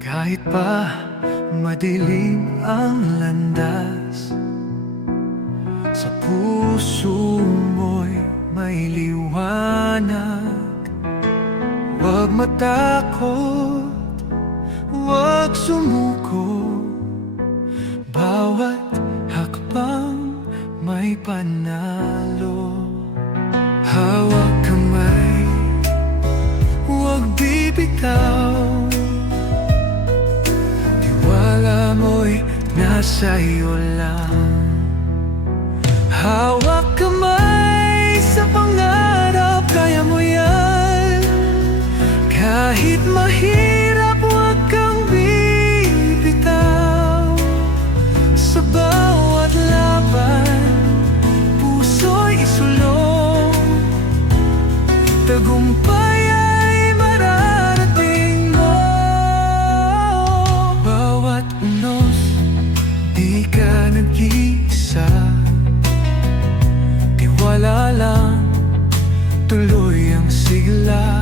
Kahit pa madilim ang landas, sa puso mo'y may liwanag. Huwag matakot, huwag sumuko, bawat hakbang may panalo. Hawak kamay, huwag bibitaw, tiwala mo'y nasa iyo lang. Hawak kamay sa pangarap, kaya mo yan. Kahit mahirap, huwag kang bibitaw. Sa bawat laban, puso'y isulong. Tagumpay ay mararating mo. Bawat unos, di ka nag-iisa. Tiwala lang, tuloy ang sigla.